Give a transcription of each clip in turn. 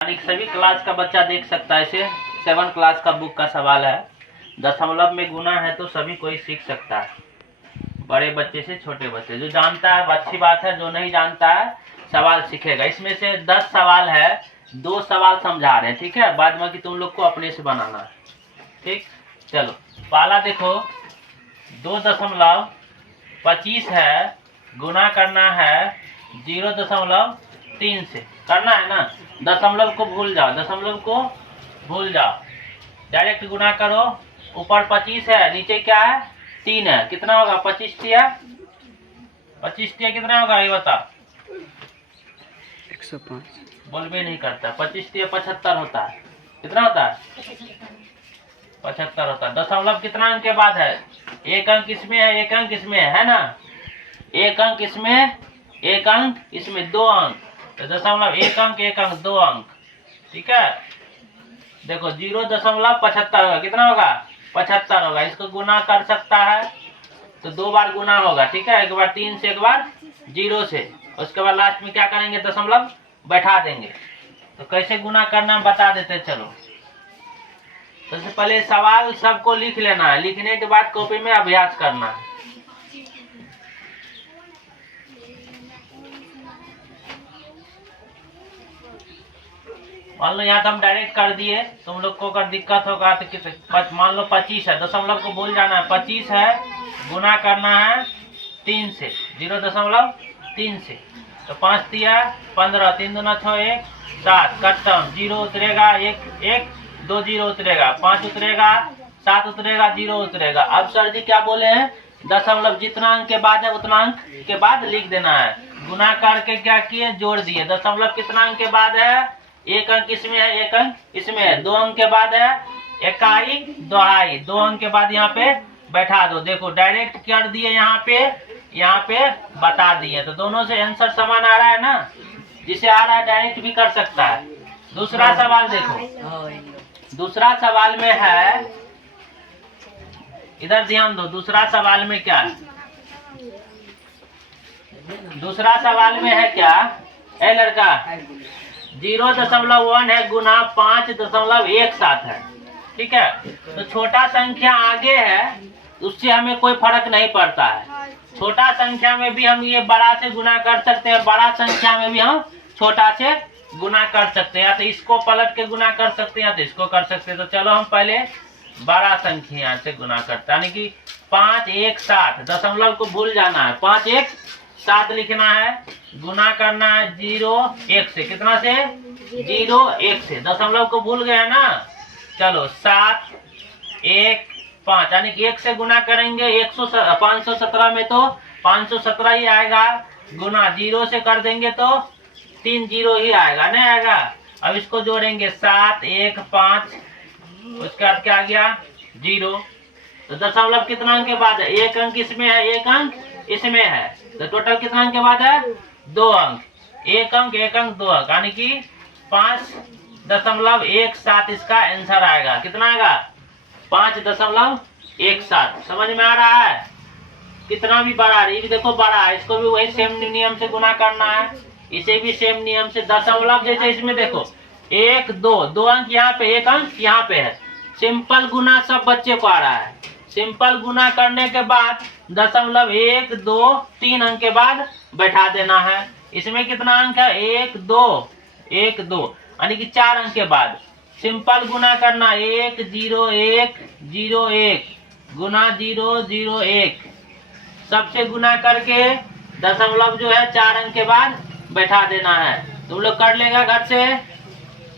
यानी सभी क्लास का बच्चा देख सकता है। इसे 7 क्लास का बुक का सवाल है। दशमलव में गुना है तो सभी कोई सीख सकता है, बड़े बच्चे से छोटे बच्चे। जो जानता है अच्छी बात है, जो नहीं जानता है सवाल सीखेगा। इसमें से 10 सवाल है, 2 सवाल समझा रहे हैं, ठीक है। बाद में कि तुम लोग को अपने से बनाना है, ठीक। चलो पहला देखो, 2.25 है, गुना करना है 0.3 से, करना है ना। दशमलव को भूल जाओ, दशमलव को भूल जाओ, डायरेक्ट गुना करो। ऊपर 25 है, नीचे क्या है 3 है, कितना होगा 25 टिया कितना होगा ये बता। 105 बोल भी नहीं करता। 25 टिया 75 होता है। कितना होता है 75 होता है। दशमलव कितना अंक के बाद है, एक अंक इसमें है, एक अंक इसमें है ना। एक अंक इसमें, एक अंक इसमें, 2 अंक। तो दशमलव एक अंक 2 अंक, ठीक है। देखो 0.75 होगा, कितना होगा 75 होगा। इसको गुना कर सकता है तो 2 बार गुना होगा, ठीक है। एक बार 3 से, एक बार 0 से, उसके बाद लास्ट में क्या करेंगे दशमलव बैठा देंगे। तो कैसे गुना करना बता देते चलो। सबसे पहले सवाल सबको लिख लेना है, लिखने के बाद कॉपी में अभ्यास करना है। मान लो यहाँ तो हम डायरेक्ट कर दिए, तुम लोग को अगर दिक्कत होगा तो मान लो 25 है, दशमलव को भूल जाना है। 25 है, गुना करना है 3 से, 0.3 से। तो 5 तिया 15, 3 दूना 6, 1 7, कट्टम 0 उतरेगा, 1 2 0 उतरेगा, 5 उतरेगा, 7 उतरेगा, 0 उतरेगा। अब सर जी क्या बोले हैं, दशमलव जितना अंक के बाद है उतना अंक के बाद लिख देना है। गुना करके क्या किए, जोड़ दिए। दशमलव कितना अंक के बाद है, एक अंक इसमें है, एक अंक इसमें है। 2 अंक के बाद है इकाई दोहाई, 2 अंक के बाद यहाँ पे बैठा दो। देखो डायरेक्ट कर दिए, यहाँ पे बता दिए। तो दोनों से आंसर समान आ रहा है ना। जिसे आ रहा है डायरेक्ट भी कर सकता है। दूसरा सवाल देखो, दूसरा सवाल में है, इधर ध्यान दो। दूसरा सवाल में क्या है, दूसरा सवाल में है क्या, ए लड़का 0.1 है गुना 5.17 है, ठीक है। तो छोटा संख्या आगे है, उससे हमें कोई फर्क नहीं पड़ता है। छोटा संख्या में भी हम ये बड़ा से गुना कर सकते हैं, बड़ा संख्या में भी हम छोटा से गुना कर सकते हैं। या तो इसको पलट के गुना कर सकते हैं, या तो इसको कर सकते हैं। तो चलो हम पहले बड़ा संख्या से गुना करते हैं, यानी कि 5 1 7, दशमलव को भूल जाना है। 5 1 7 लिखना है, गुना करना है 0 1 से, कितना से 0 1 से। दशमलव को भूल गए ना। चलो 7 1 5, यानी कि 1 से गुना करेंगे 517 में तो 517 ही आएगा। गुना 0 से कर देंगे तो 3 0 ही आएगा, नहीं आएगा। अब इसको जोड़ेंगे 7 1 5, उसके बाद क्या आ गया 0। तो दशमलव कितना अंक के बाद है, एक अंक इसमें है, एक अंक इसमें है। तो टोटल कितना अंक के बाद है 2 अंक, एक अंक 2 अंक, यानी कि 5.17 इसका आंसर आएगा। कितना आएगा 5.17। समझ में आ रहा है। कितना भी बड़ा है, ये भी देखो बड़ा है, इसको भी वही सेम नियम से गुना करना है, इसे भी सेम नियम से। दशमलव जैसे इसमें देखो 1 2 अंक यहाँ पे, एक अंक यहाँ पे है। सिंपल गुना सब बच्चे को आ रहा है। सिंपल गुना करने के बाद दशमलव 1 2 3 अंक के बाद बैठा देना है। इसमें कितना अंक है 1 2 यानी कि 4 अंक के बाद सिंपल गुना करना 1 0 1 0 1 गुना 0 0 1, सबसे गुना करके दशमलव जो है 4 अंक के बाद बैठा देना है। तुम लोग कर लेगा घर से,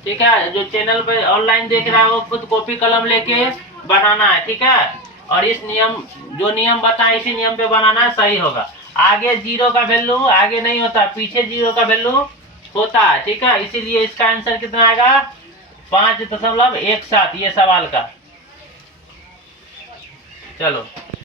ठीक है। जो चैनल पे ऑनलाइन देख रहा है वो खुद कॉपी कलम लेके बनाना है, ठीक है। और इस नियम, जो नियम बताए इसी नियम पे बनाना है, सही होगा। आगे 0 का वैल्यू आगे नहीं होता, पीछे 0 का वैल्यू होता है, ठीक है। इसीलिए इसका आंसर कितना आएगा 5.17 ये सवाल का। चलो